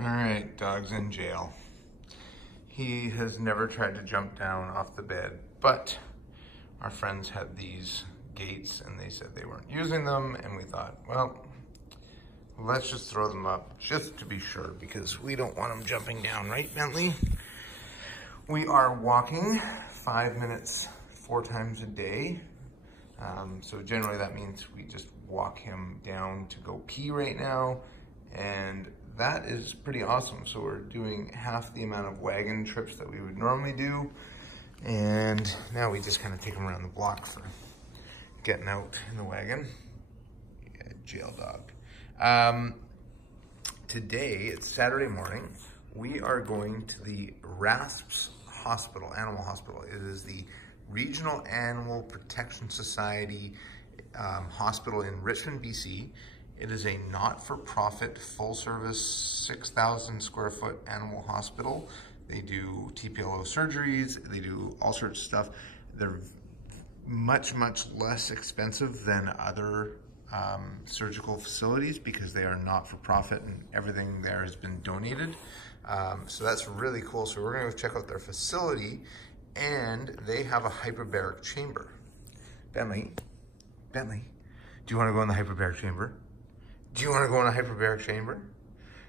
All right, dog's in jail. He has never tried to jump down off the bed, but our friends had these gates and they said they weren't using them, and we thought, well, let's just throw them up just to be sure, because we don't want him jumping down, right, Bentley? We are walking 5 minutes 4 times a day. So generally that means we just walk him down to go pee right now, and that is pretty awesome. So we're doing half the amount of wagon trips that we would normally do, and now we just kind of take him around the block for getting out in the wagon. Yeah, jail dog. Today, it's Saturday morning, we are going to the RASPS Hospital, Animal Hospital. It is the Regional Animal Protection Society hospital in Richmond, BC. It is a not-for-profit, full-service, 6,000 square foot animal hospital. They do TPLO surgeries, they do all sorts of stuff. They're much, much less expensive than other surgical facilities because they are not-for-profit and everything there has been donated. So that's really cool. So we're gonna go check out their facility, and they have a hyperbaric chamber. Bentley, do you wanna go in the hyperbaric chamber? Do you wanna go in a hyperbaric chamber?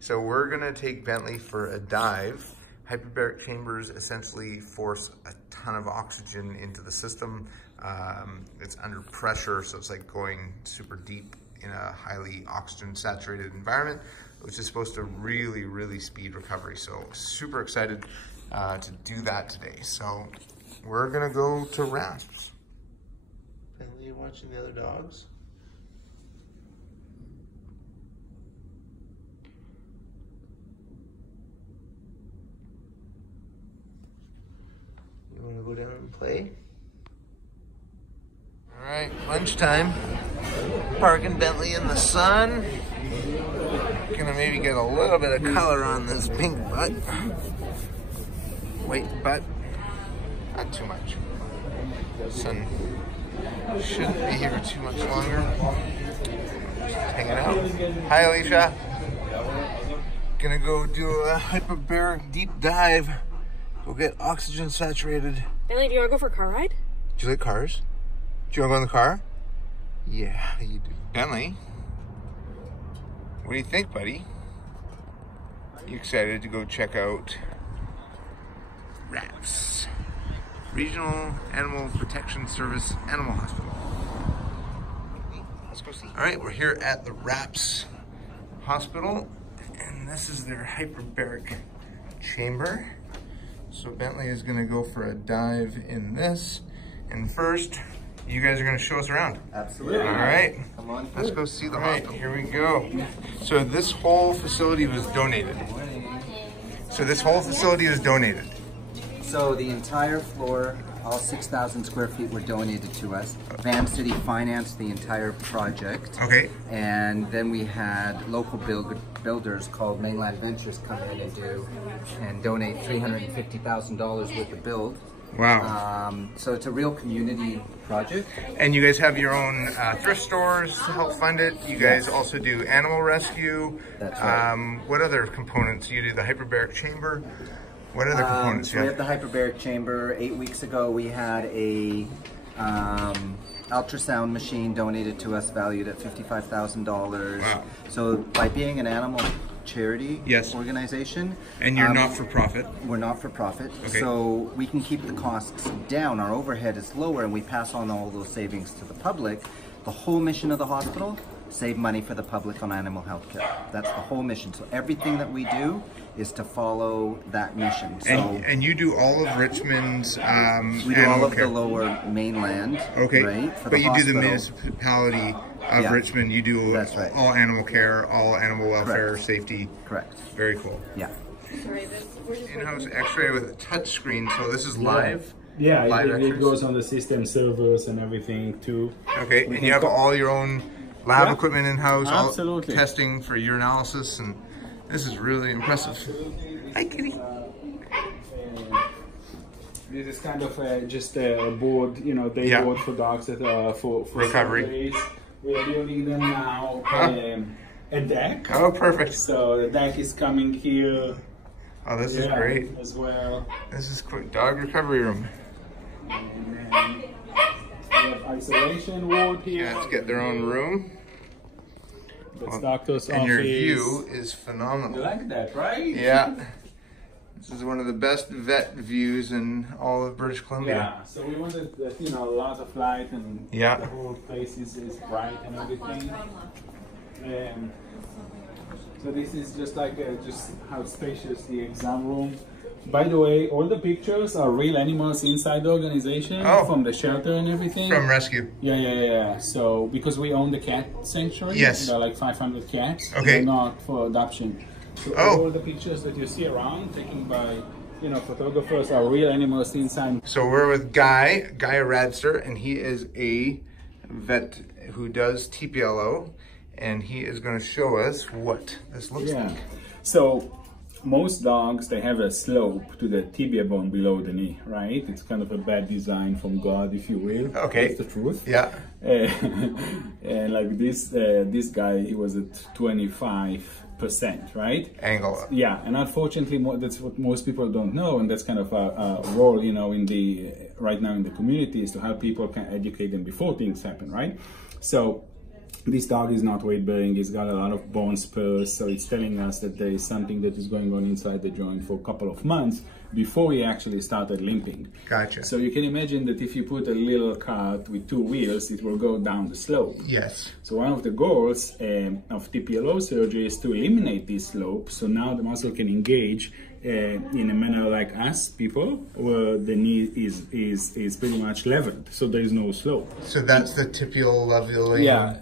So we're gonna take Bentley for a dive. Hyperbaric chambers essentially force a ton of oxygen into the system. It's under pressure, so it's like going super deep in a highly oxygen saturated environment, which is supposed to really, really speed recovery. So super excited to do that today. So we're gonna go to RASPS. Bentley, you watching the other dogs? You wanna go down and play? All right, lunchtime. Parking Bentley in the sun. Gonna maybe get a little bit of color on this pink butt. White butt, not too much. Sun shouldn't be here too much longer. Just hanging out. Hi, Alicia. Gonna go do a hyperbaric deep dive. Go get oxygen saturated. Bentley, do you wanna go for a car ride? Do you like cars? Do you wanna go in the car? Yeah, you do. Bentley, what do you think, buddy? You excited to go check out RAPS, Regional Animal Protection Service Animal Hospital? Let's go see. All right, we're here at the RAPS Hospital, and this is their hyperbaric chamber. So Bentley is gonna go for a dive in this, and first, you guys are gonna show us around. Absolutely. All right. Come on. Let's go see the hospital. Here we go. So this whole facility was donated. So the entire floor, all 6,000 square feet were donated to us. Van City financed the entire project. Okay. And then we had local builders called Mainland Ventures come in and donate $350,000 worth of build. Wow. So it's a real community project. And you guys have your own thrift stores to help fund it. You guys also do animal rescue. That's right. What other components? You do the hyperbaric chamber. What other components? So we have the hyperbaric chamber. 8 weeks ago we had a ultrasound machine donated to us valued at $55,000. Wow. So by being an animal charity Yes. organization. And you're not for profit. We're not for profit, Okay. so we can keep the costs down. Our overhead is lower and we pass on all those savings to the public. The whole mission of the hospital, save money for the public on animal health care. That's the whole mission. So everything that we do is to follow that mission. So And you do all of Richmond's we do all animal of care. the lower mainland, Okay, right? For but you do hospital. the municipality of Yeah. Richmond. You do That's right. all animal care, all animal welfare, Correct. safety. Correct. Very cool. Yeah. Sorry, we're just In-house X-ray with a touch screen, so this is live. Yeah, Live it X-rays? goes on the system servers and everything too. Okay, and you have all your own lab Yeah. equipment in-house, all Absolutely. testing for urinalysis, and this is really impressive. Hi, kitty. This is kind of just a board, day Yeah. board for dogs that for Recovery. surgeries. We are building them now. a deck. Oh, perfect. So the deck is coming here. Oh, this is great. As well. This is quick. Dog recovery room. And then we have isolation ward here. Cats get their own room. That's doctor's And office. your view is You phenomenal. like that, right? Yeah. This is one of the best vet views in all of British Columbia. Yeah, so we wanted, you know, a lot of light and Yeah. the whole place is bright and everything. So this is just like just how spacious the exam room. By the way, all the pictures are real animals inside the organization from the shelter and everything. From rescue. Yeah. So because we own the cat sanctuary, Yes. there are like 500 cats. Okay. They're not for adoption. So all the pictures that you see around, taken by photographers, are real animals inside. So we're with Guy Radster, and he is a vet who does TPLO, and he is going to show us what this looks like. So most dogs, they have a slope to the tibia bone below the knee, right? It's kind of a bad design from God, if you will. Okay. That's the truth. Yeah. And like this guy, he was at 25%, right? Angle up. Yeah, and unfortunately, that's what most people don't know, and that's kind of a role, you know, in the right now in the community, is to help people can educate them before things happen, right? So this dog is not weight bearing. He's got a lot of bone spurs, so it's telling us that there is something that is going on inside the joint for a couple of months before he actually started limping. Gotcha. So you can imagine that if you put a little cart with 2 wheels, it will go down the slope. Yes. So one of the goals of TPLO surgery is to eliminate this slope, so now the muscle can engage in a manner like us people, where the knee is pretty much leveled, so there is no slope. So that's the tibial leveling. Yeah,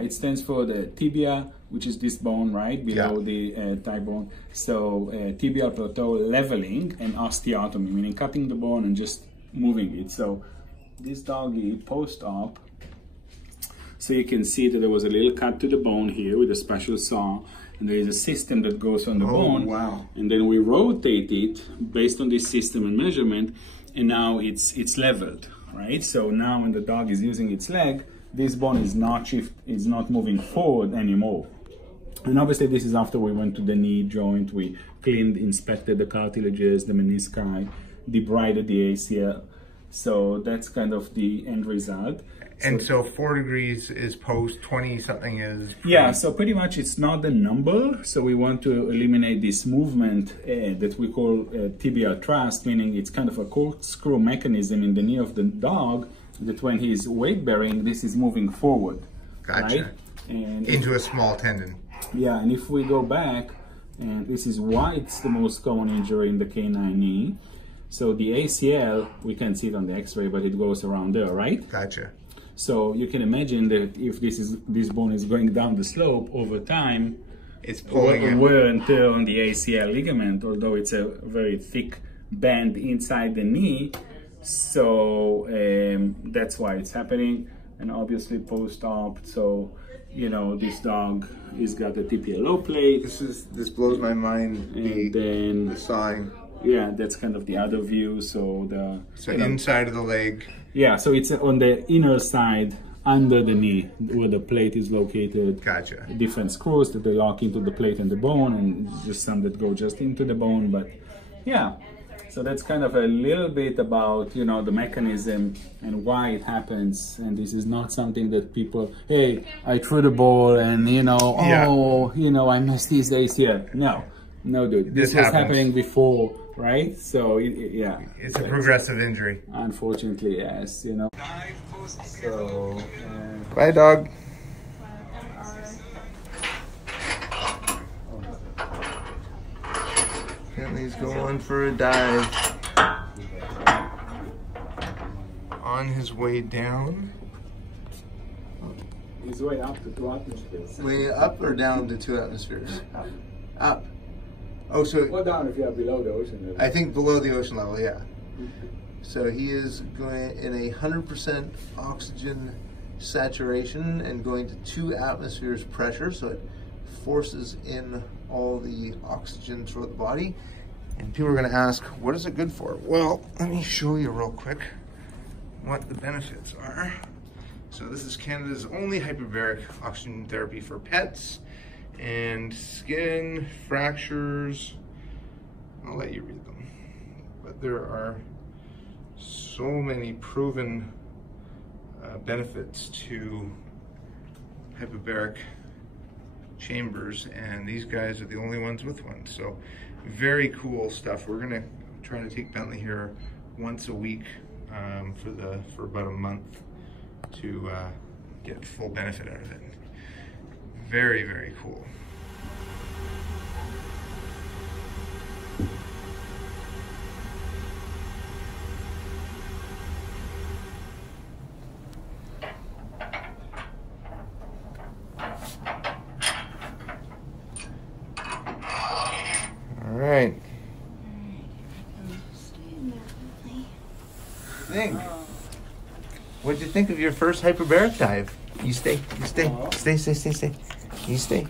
it stands for the tibia, which is this bone right below the thigh bone. So tibial plateau leveling and osteotomy, meaning cutting the bone and just moving it. So this doggy post-op, so you can see that there was a little cut to the bone here with a special saw, and there is a system that goes on the bone. Wow. And then we rotate it based on this system and measurement, and now it's leveled, right? So now when the dog is using its leg, this bone is not moving forward anymore. And obviously this is after we went to the knee joint, we cleaned, inspected the cartilages, the menisci, debrided the ACL. So that's kind of the end result. And so 4 degrees is post, 20 something is pre. Yeah, so pretty much it's not the number. So we want to eliminate this movement that we call tibial thrust, meaning it's kind of a corkscrew mechanism in the knee of the dog that when he's weight bearing, this is moving forward. Gotcha. Right? And into a small tendon. yeah, and if we go back, and this is why it's the most common injury in the canine knee. So the ACL, we can't see it on the x-ray, but it goes around there, right? Gotcha. So you can imagine that if this bone is going down the slope over time, It's pulling it. wear and tear on the ACL ligament, although it's a very thick band inside the knee. So that's why it's happening. And obviously post-op, so you know, this dog has got a TPLO plate. This blows my mind. And then the sawing. yeah, that's kind of the other view. So So inside of the leg. yeah, so it's on the inner side under the knee where the plate is located. Gotcha. Different screws that they lock into the plate and the bone, and just some that go just into the bone. But yeah, so that's kind of a little bit about, you know, the mechanism and why it happens. And this is not something that people, hey, I threw the ball and, you know, oh, you know, I missed these days here. No, dude, this was happening before, right? So yeah, It's a progressive injury. unfortunately, yes, you know. So Bye, dog. Bentley's going for a dive. On his way down. he's way up to 2 atmospheres. Way up or down to 2 atmospheres? Up. Oh, so Or down if you are below the ocean level. I think below the ocean level, yeah. So he is going in 100% oxygen saturation and going to 2 atmospheres pressure, so it forces in all the oxygen throughout the body. And people are going to ask, what is it good for? Well, let me show you real quick what the benefits are. So this is Canada's only hyperbaric oxygen therapy for pets and skin fractures. I'll let you read them. But there are so many proven benefits to hyperbaric chambers, and these guys are the only ones with one. So very cool stuff. We're gonna try to take Bentley here once a week for about a month to get full benefit out of it. Very, very cool. All right. What'd you think of your first hyperbaric dive? You stay. You stay. Stay. You stay.